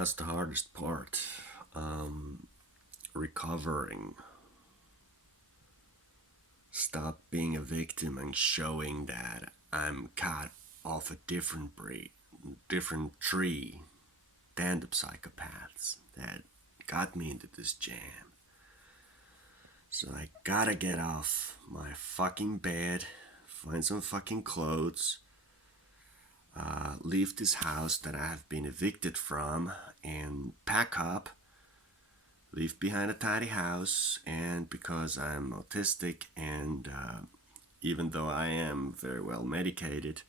That's the hardest part. Um, Recovering. Stop being a victim and showing that I'm cut off a different breed, different tree than the psychopaths that got me into this jam. So I gotta get off my fucking bed, find some fucking clothes, leave this house that I have been evicted from, and pack up, leave behind a tidy house. And because I'm autistic and even though I am very well medicated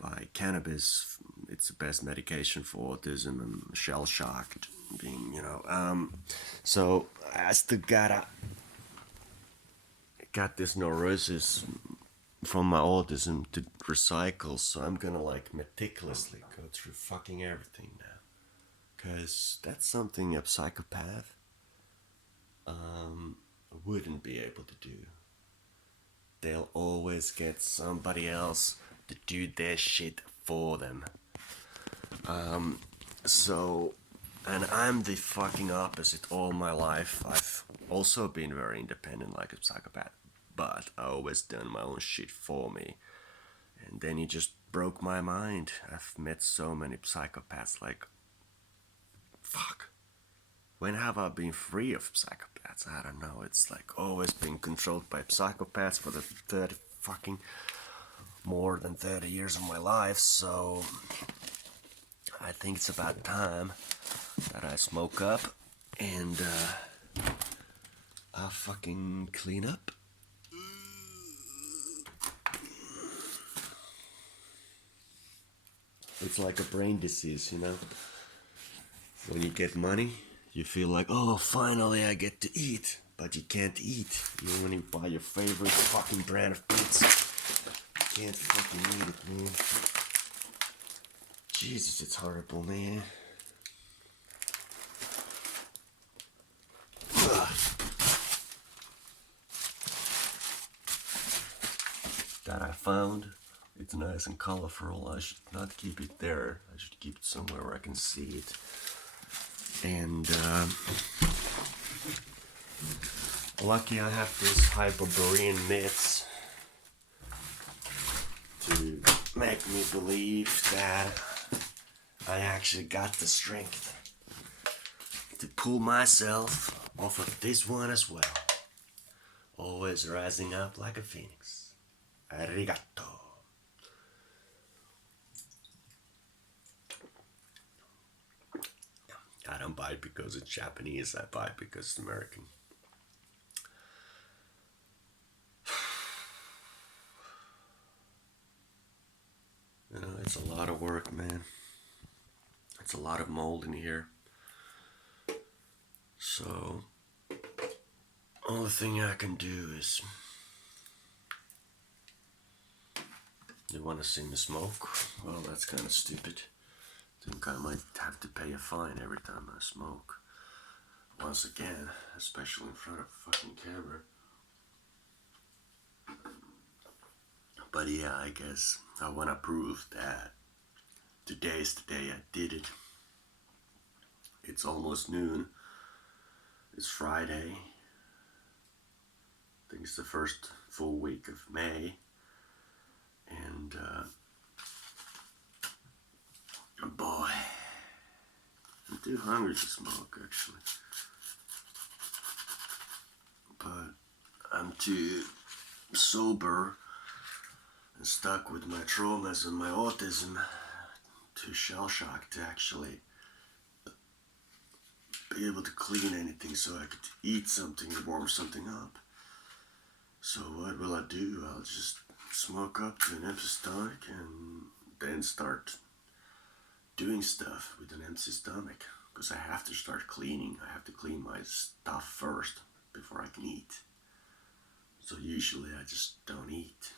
by cannabis, it's the best medication for autism. I'm shell shocked, so I still got this neurosis from my autism to recycle. So I'm gonna like meticulously go through fucking everything now, cause that's something a psychopath wouldn't be able to do. They'll always get somebody else to do their shit for them. So, and I'm the fucking opposite all my life. I've also been very independent like a psychopath, but I always done my own shit for me. And then he just broke my mind. I've met so many psychopaths, like, fuck. When have I been free of psychopaths? I don't know. It's like always been controlled by psychopaths for the 30 fucking more than 30 years of my life, so I think it's about time that I smoke up and I'll fucking clean up. It's like a brain disease, you know? When you get money, you feel like, oh, finally I get to eat. But you can't eat. You know, when you buy your favorite fucking brand of pizza, you can't fucking eat it, man. Jesus, it's horrible, man. That I found. It's nice and colorful. I should not keep it there. I should keep it somewhere where I can see it. And lucky I have this Hyperborean mitts to make me believe that I actually got the strength to pull myself off of this one as well. Always rising up like a phoenix. Arigato. I don't buy it because it's Japanese, I buy it because it's American. You know, it's a lot of work, man. It's a lot of mold in here. So, only thing I can do is. You want to see me smoke? Well, that's kind of stupid. Think I might have to pay a fine every time I smoke. Once again, especially in front of a fucking camera. But yeah, I guess I want to prove that today's the day I did it. It's almost noon. It's Friday. I think it's the first full week of May. And, boy, I'm too hungry to smoke, actually. But I'm too sober and stuck with my traumas and my autism, too shell shocked to actually be able to clean anything so I could eat something or warm something up. So what will I do? I'll just smoke up to an empty stomach and then start doing stuff with an empty stomach. Because I have to start cleaning. I have to clean my stuff first before I can eat. So usually I just don't eat.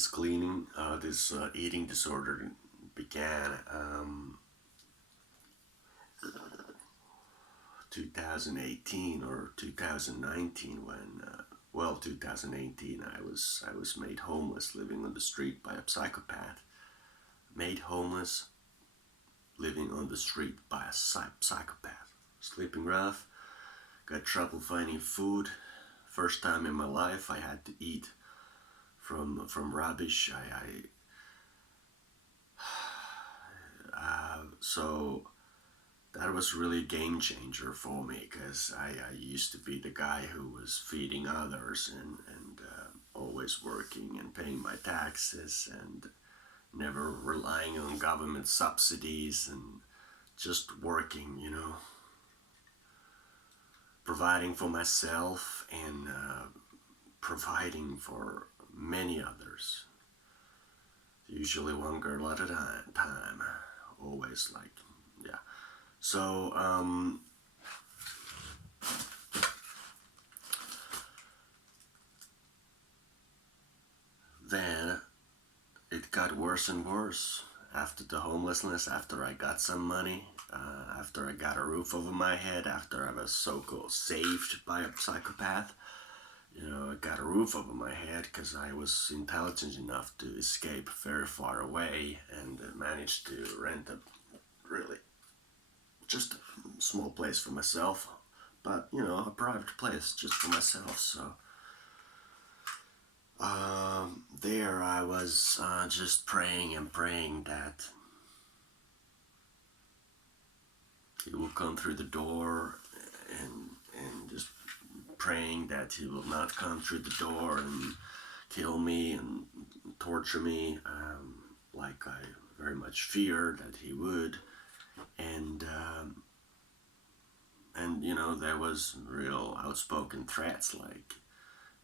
this cleaning, this eating disorder began 2018 or 2019 when, 2018 I was made homeless, living on the street by a psychopath. Made homeless, living on the street by a psychopath. Sleeping rough, got trouble finding food. First time in my life I had to eat from rubbish. So that was really a game changer for me because I used to be the guy who was feeding others and always working and paying my taxes and never relying on government subsidies and just working, providing for myself and providing for many others. Usually one girl at a time. Always like, yeah. So, then it got worse and worse after the homelessness, after I got some money, after I got a roof over my head, after I was so-called saved by a psychopath. I got a roof over my head because I was intelligent enough to escape very far away and managed to rent a really just a small place for myself, but a private place just for myself. So there I was just praying and praying that he will come through the door and just praying that he will not come through the door and kill me and torture me like I very much feared that he would. And there was real outspoken threats, like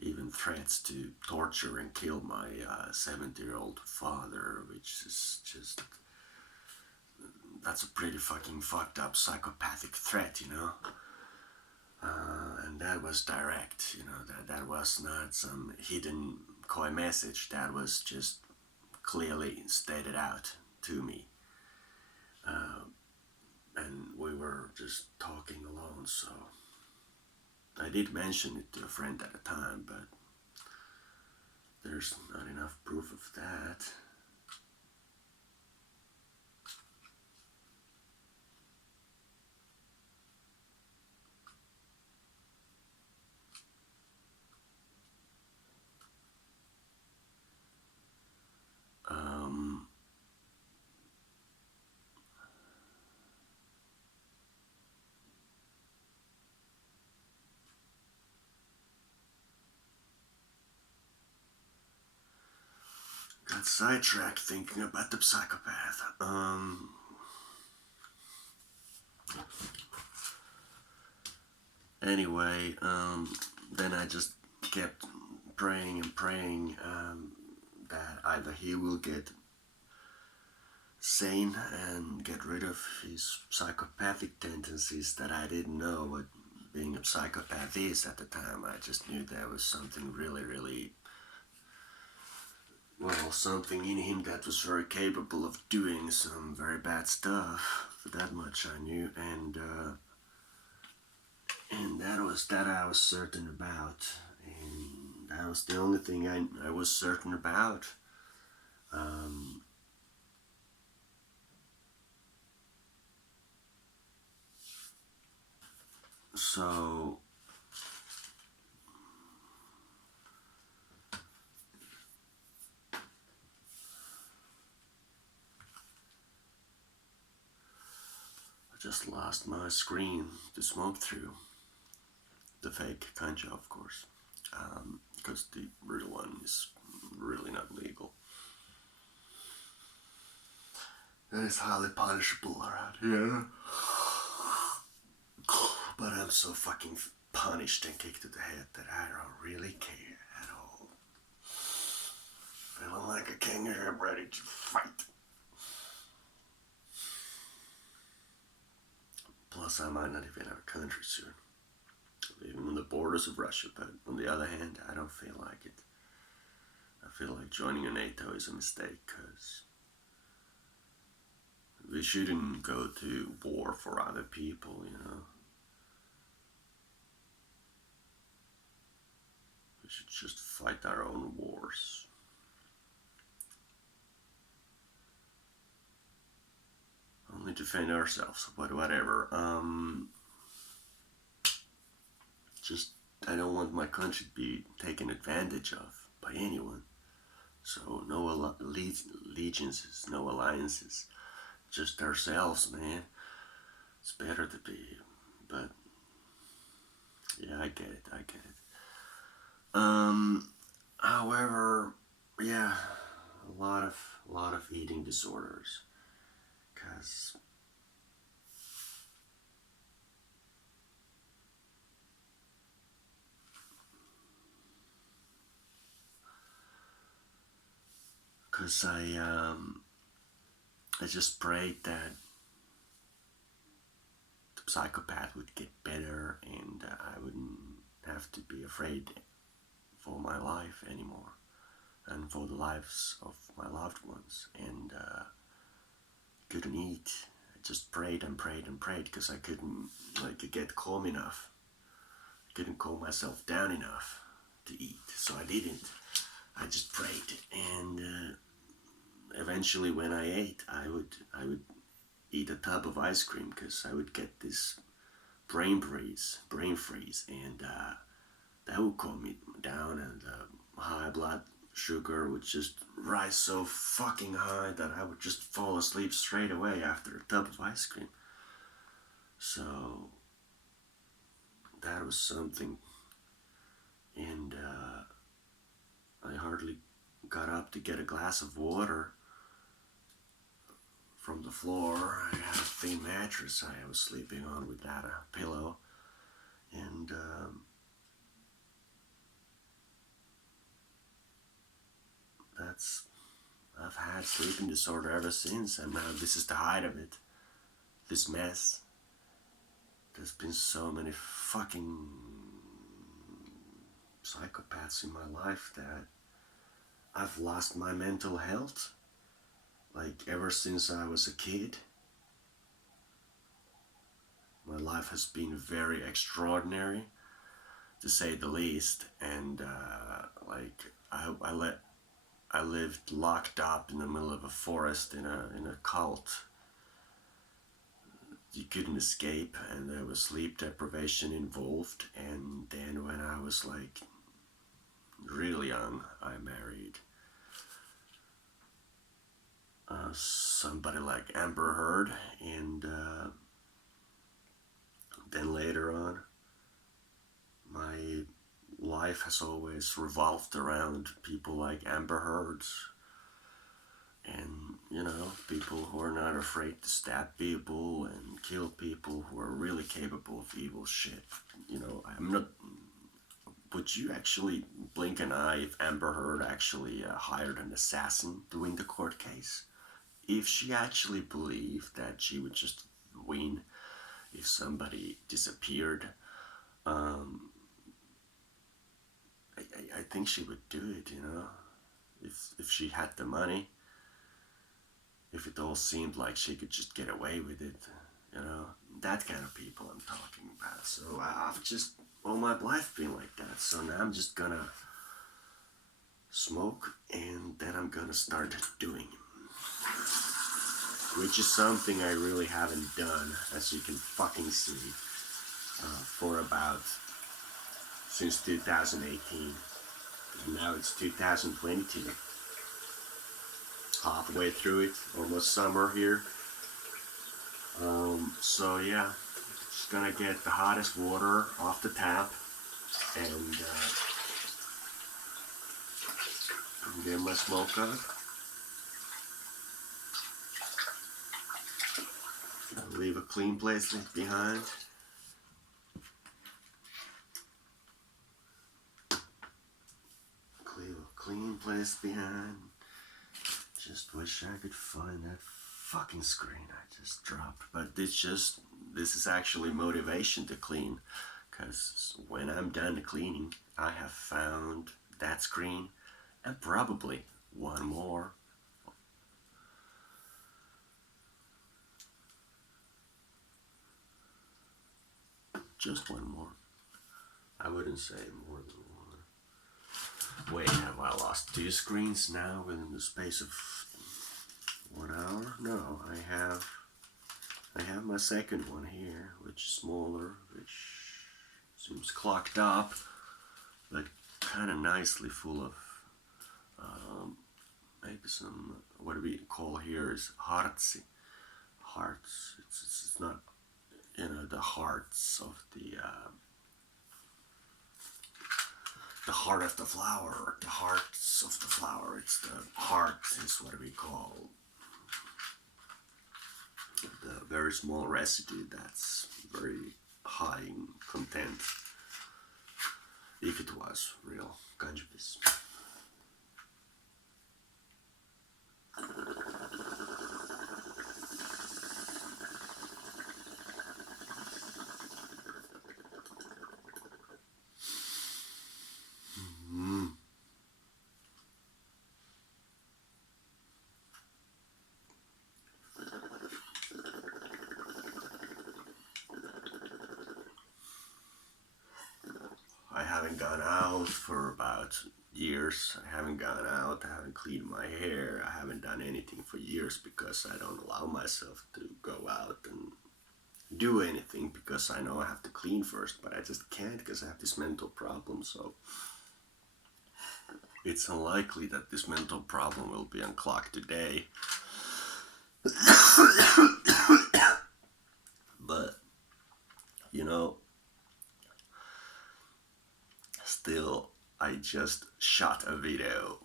even threats to torture and kill my 70-year-old father, which is just, that's a pretty fucking fucked up psychopathic threat, and that was direct, that was not some hidden coy message, that was just clearly stated out to me. And we were just talking alone, so I did mention it to a friend at the time, but there's not enough proof of that. Got sidetracked thinking about the psychopath. Anyway, then I just kept praying and praying that either he will get sane and get rid of his psychopathic tendencies that I didn't know what being a psychopath is at the time. I just knew there was something really, really, something in him that was very capable of doing some very bad stuff. That much I knew, and that I was certain about, and that was the only thing I was certain about. So I just lost my screen to smoke through. The fake ganja, of course, because the real one is really not legal. And it's highly punishable around here. But I'm so fucking punished and kicked to the head that I don't really care at all. Feeling like a king here, I'm ready to fight. Plus, I might not even have a country soon. Living on the borders of Russia, but on the other hand, I don't feel like it. I feel like joining a NATO is a mistake because we shouldn't go to war for other people, you know. We should just fight our own wars. Only defend ourselves, but whatever. Just, I don't want my country to be taken advantage of by anyone. So no allegiances, no alliances, just ourselves, man. It's better to be, but yeah, I get it, I get it. However, yeah, a lot of eating disorders, cause cause I just prayed that the psychopath would get better and I wouldn't have to be afraid for my life anymore and for the lives of my loved ones and couldn't eat. I just prayed and prayed and prayed because I couldn't like get calm enough. I couldn't calm myself down enough to eat, so I didn't. I just prayed, and eventually, when I ate, I would eat a tub of ice cream because I would get this brain freeze, and that would calm me down, and high blood sugar would just rise so fucking high that I would just fall asleep straight away after a tub of ice cream. So that was something, and I hardly got up to get a glass of water from the floor. I had a thin mattress I was sleeping on without a pillow, and that's I've had sleeping disorder ever since, and now this is the height of it. This mess. There's been so many fucking psychopaths in my life that I've lost my mental health. Like ever since I was a kid, my life has been very extraordinary, to say the least. And like I lived locked up in the middle of a forest in a cult. You couldn't escape, and there was sleep deprivation involved. And then when I was like really young, I married somebody like Amber Heard, and then later on, my life has always revolved around people like Amber Heard's, and you know, people who are not afraid to stab people and kill people, who are really capable of evil shit. You know, I'm not. Would you actually blink an eye if Amber Heard actually hired an assassin to win the court case? If she actually believed that she would just win if somebody disappeared, um, I think she would do it, you know, if she had the money, if it all seemed like she could just get away with it, you know, that kind of people I'm talking about. So I've just all my life been like that. So now I'm just gonna smoke, and then I'm gonna start doing, which is something I really haven't done, as you can fucking see, for about since 2018, and now it's 2022. Halfway through it, almost summer here. So yeah, just gonna get the hottest water off the tap and get my smoke on. Leave a clean place behind. Leave a clean place behind. Just wish I could find that fucking screen I just dropped. But this is actually motivation to clean. Because when I'm done cleaning, I have found that screen and probably one more. Just one more. I wouldn't say more than one. Wait, have I lost two screens now within the space of 1 hour? No, I have my second one here, which is smaller, which seems clocked up, but kind of nicely full of maybe some, what do we call here is heartsy. Hearts. It's not, the hearts of the heart of the flower, the hearts of the flower. It's the heart is what we call the very small residue that's very high in content. If it was real cannabis. I haven't gone out for about years. I haven't gone out, I haven't cleaned my hair, I haven't done anything for years because I don't allow myself to go out and do anything because I know I have to clean first, but I just can't because I have this mental problem. So it's unlikely that this mental problem will be unclogged today. But, still, I just shot a video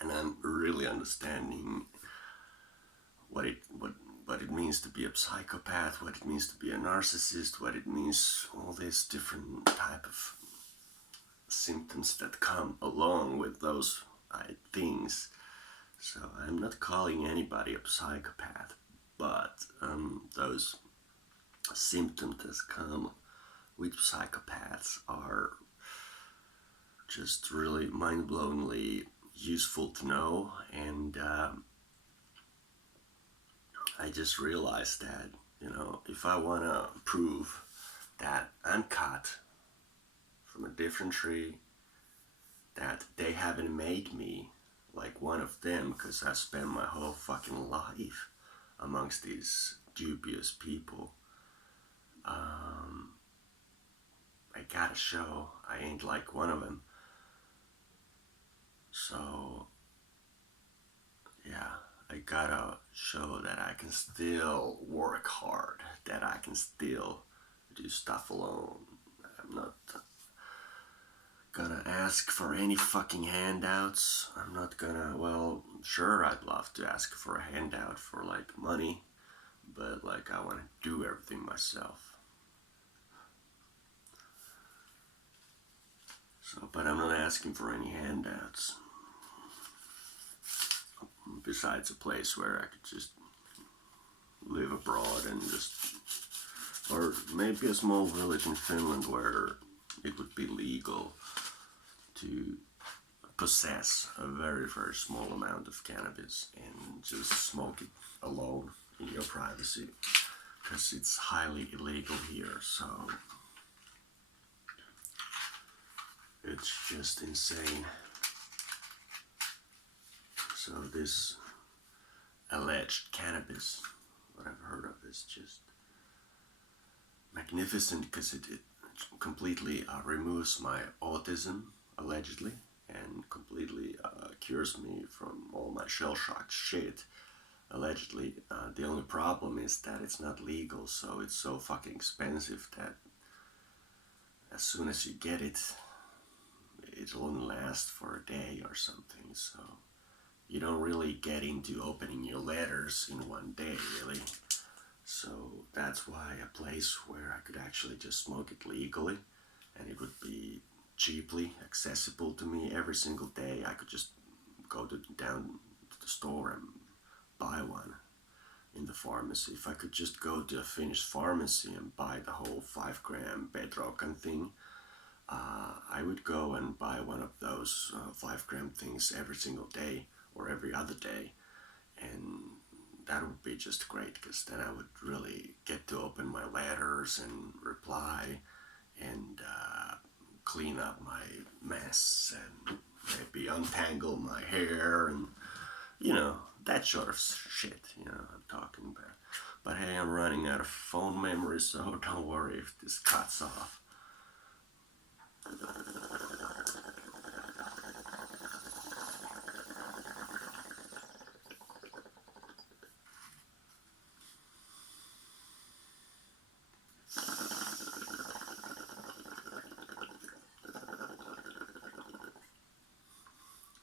and I'm really understanding what it means to be a psychopath, what it means to be a narcissist, what it means, all these different type of symptoms that come along with those things. So I'm not calling anybody a psychopath, but those symptoms that come with psychopaths are just really mind-blowingly useful to know. And I just realized that, if I want to prove that I'm cut from a different tree, that they haven't made me like one of them because I spent my whole fucking life amongst these dubious people, I gotta show I ain't like one of them. So, yeah, I gotta show that I can still work hard, that I can still do stuff alone. I'm not gonna ask for any fucking handouts. I'm not gonna, well, sure, I'd love to ask for a handout for like money, but like I wanna do everything myself. So, but I'm not asking for any handouts. Besides a place where I could just live abroad and just, or maybe a small village in Finland where it would be legal to possess a very, very small amount of cannabis and just smoke it alone in your privacy, because it's highly illegal here. So it's just insane. So this alleged cannabis, what I've heard of, is just magnificent because it completely removes my autism, allegedly, and completely cures me from all my shell-shocked shit, allegedly. The only problem is that it's not legal, so it's so fucking expensive that as soon as you get it, it'll only last for a day or something. So you don't really get into opening your letters in one day, really. So that's why a place where I could actually just smoke it legally and it would be cheaply accessible to me every single day. I could just go down to the store and buy one in the pharmacy. If I could just go to a Finnish pharmacy and buy the whole 5 gram Bedrocan thing, I would go and buy one of those 5 gram things every single day or every other day, and that would be just great because then I would really get to open my letters and reply and clean up my mess and maybe untangle my hair and that sort of shit. I'm talking about. But hey, I'm running out of phone memory, so don't worry if this cuts off.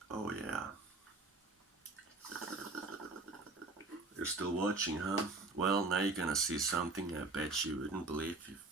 Oh yeah, you're still watching, huh? Well, now you're gonna see something I bet you wouldn't believe if